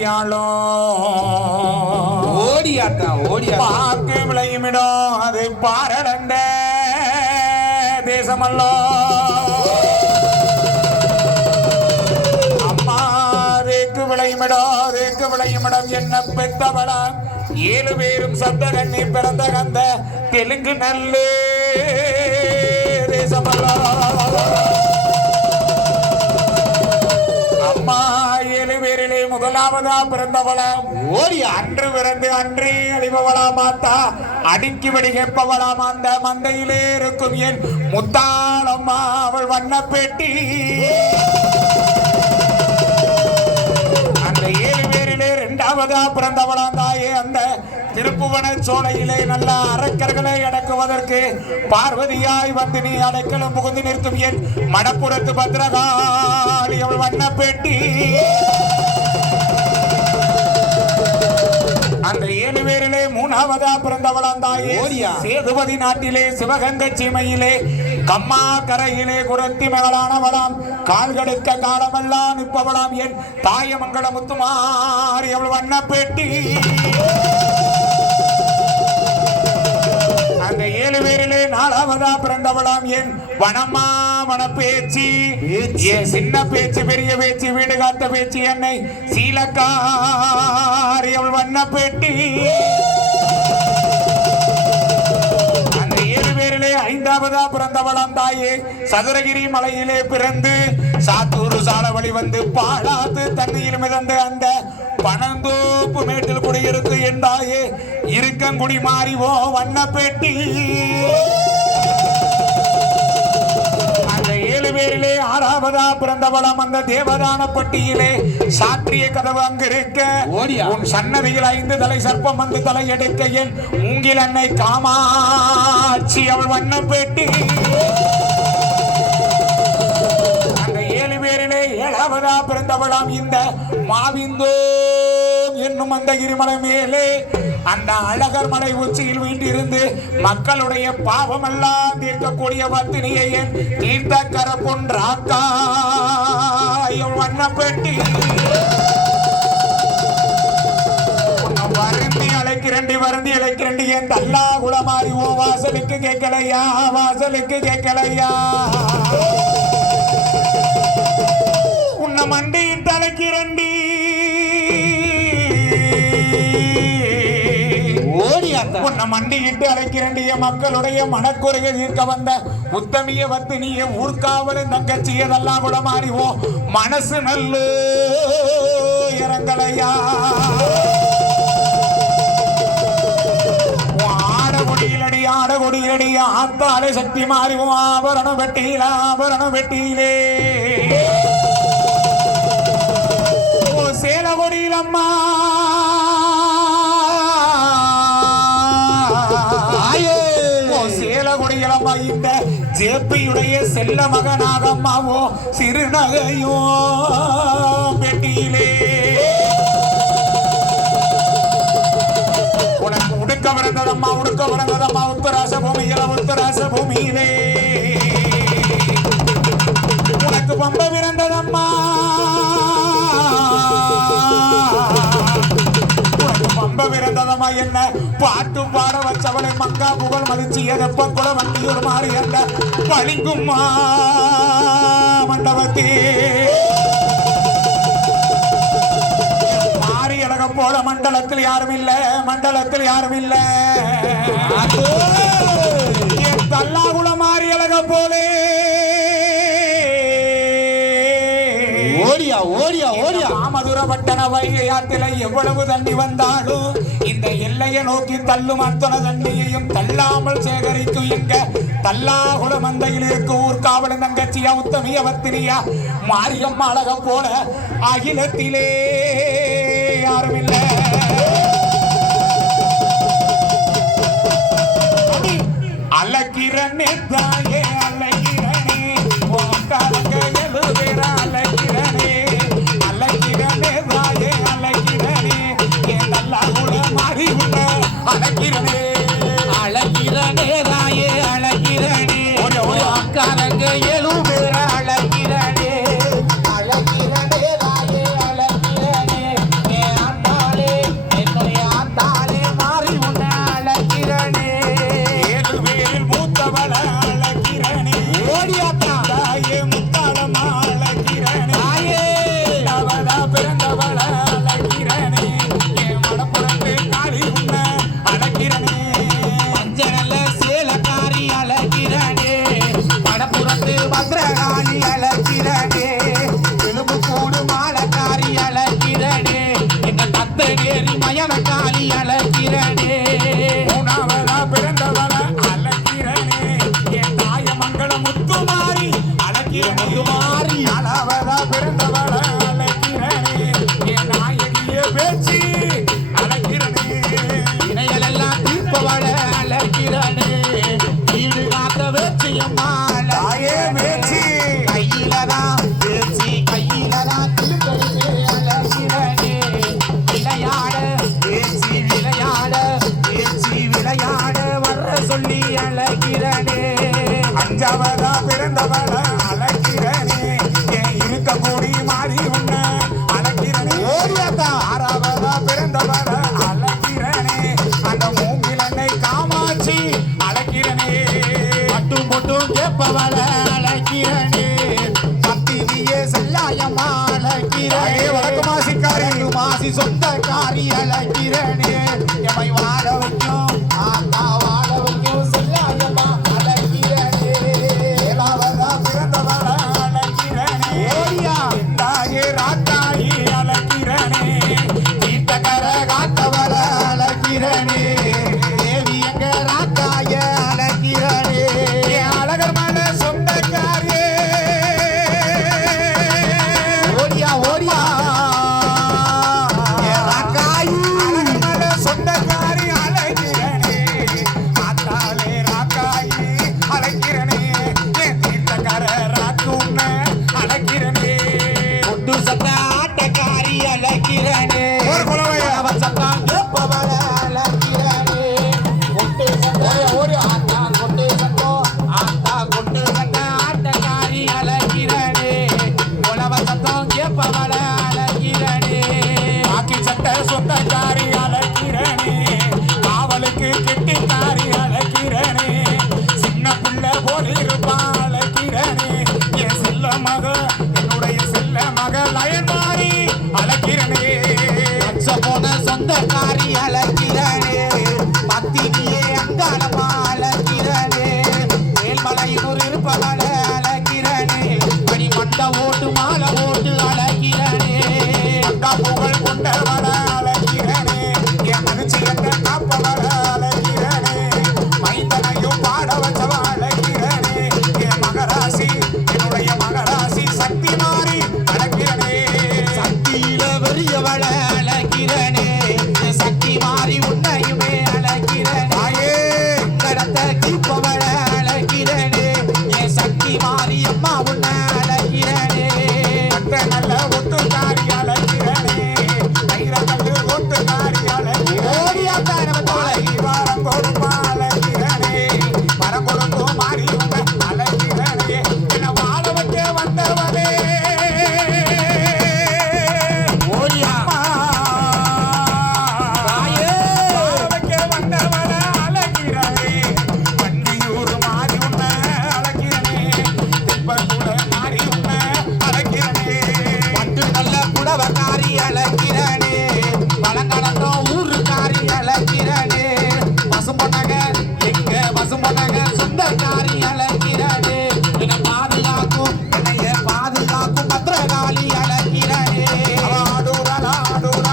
அடையாளம் ஓடியாத்தா ஓடியாத்தா பார்க்கு விளையுமிடம் அது பாரடந்த தேசமல்லோ. அம்மா தேக்கு விளையுமிடம் தேக்கு விளையுமிடம் என்ன பெத்தவளா? ஏழு பேரும் சப்த கண்ணி பிறந்த கந்த தெலுங்கு நல்லு தேசமல்லோ. அம்மா ஏழு பேரிலே முதலாவதா பிறந்தவளாம் ஓடி அன்று பிறந்து அன்றே அழிபவளா மாத்தா அடுக்கி வடி கேட்பவளாம் அந்த மந்தையிலே இருக்கும் என் முத்தாளம்மா அவள் வண்ணப்பேட்டி. இரண்டாவதா பிறந்தவளாம் தாயே அந்த திருப்புவன சோலையிலே நல்ல அரக்கர்களை அடக்குவதற்கு பார்வதியாய் வந்து நீ அடைக்கலம் புகுந்து நிற்கும் என் மடப்புறத்து பத்திரகாளி அவள் வண்ணப்பேட்டி. அந்த ஏழு பேரிலே மூணாவதா பிறந்தவளாம் தாயே. சேதுபதி நாட்டிலே சிவகங்கை சீமையிலே கம்மா கரையிலே குரத்தி மகளானவளாம் கால்கடுக்க காலமெல்லாம் நிற்பவளாம். என் தாயமங்கல முத்துமாரி அவள் வண்ணப்பேட்டி. அந்த ஏழு பேரிலே நாலாவதா பிறந்தவளாம். என் வனமா மனப்பேச்சி என் சின்ன பேச்சு பெரிய பேச்சு வீடு காத்த பேச்சு என்னை சீலக்காரி அவள் வண்ணப்பேட்டி. ஏழு ஐந்தாவதா பிறந்தவளாம் தாயே. சதுரகிரி மலையிலே பிறந்து சாத்தூர் சாலவழி வந்து பாழாத்து தண்ணியில் மிதந்து அந்த பனந்தோப்பு மேட்டில் குடியிருக்கு என் தாயே. இருக்கங்குடி மாறிவோ வண்ணப்பேட்டி. பேரிலே ஆறாவதா பிறந்தவளம் அந்த தேவதான பட்டியிலே. சாற்றிய கதவு அங்கிருக்க. ஓடியா. உன் சன்னதியில் ஐந்து தலை சர்ப்பம் வந்து தலை எடுக்க என் மூங்கில் அன்னை காமாட்சி அவள் வண்ணப்பேட்டி அந்த ஏழு பேரிலே ஏழாவதா பிறந்தவளாம் இந்த மாவிந்தோ என்னும் அந்த இருமலை மேலே அந்த அழகர் மலை உச்சியில் வீட்டிருந்து மக்களுடைய பாவமெல்லாம் தீர்க்கக்கூடிய பத்தினியை என் தீர்த்த பொன்றாக்காய் வண்ணப்பேட்டி. உன்னை வருந்தி அழைக்கிறண்டி வருந்தி அழைக்கிறண்டி என் தல்லா குளமாறி ஓ வாசலுக்கு கேட்கலையா வாசலுக்கு கேட்கலையா? உன்னை மண்டியிட்டு அழைக்கிறண்டி உன்னை மண்டியிட்டு அழைக்கிறண்டிய மக்களுடைய மனக்குறையை தீர்க்க வந்த உத்தமிய வத்தினிய ஊர்காவலும் தங்கச்சியதெல்லாம் கூட மாறிவோ மனசு நல்லு இறங்கலையா? ஆடகொடியிலடி ஆடகொடியிலடி ஆத்தாலே சக்தி மாறிவோம் ஆபரணம் வெட்டியில ஆபரணம் வெட்டியிலே. ஓ ஜேபியுடைய செல்ல மகனாகம்மாவோ சிறுநகையோ பெட்டியிலே. உனக்கு உடுக்க பிறந்ததம்மா உடுக்க பிறந்ததம்மா உத்தராச பூமியில உத்தராச பூமியிலே உனக்கு பம்ப பிறந்ததம்மா பிறந்ததம்மா என்ன? பாட்டு பாட வச்சவளை மங்கா புகழ் மதிச்சு எதப்ப குல வண்டியூர் மாறி அந்த பளிங்கும்மா மண்டபத்தே மாறி அழகம் போல மண்டலத்தில் யாரும் இல்ல மண்டலத்தில் யாரும் இல்ல. தல்லாகுல மாறி அழகம் போலே. ஓடியா ஓடியா ஓடியா. மாமதுர பட்டண வைகை ஆற்றில எவ்வளவு தண்ணி வந்தாலும் நோக்கி தள்ளும் அத்தனை தண்ணியையும் தள்ளாமல் சேகரிக்கும் எங்க தல்லாகுல மந்தையில் இருக்கும் ஊர்காவல தங்கச்சியா உத்தமிய வத்திரியா மாரியம் அழகம் போல அகிலத்திலே யாரும் இல்லை அழகிறனே தெப்பக்குள அழகி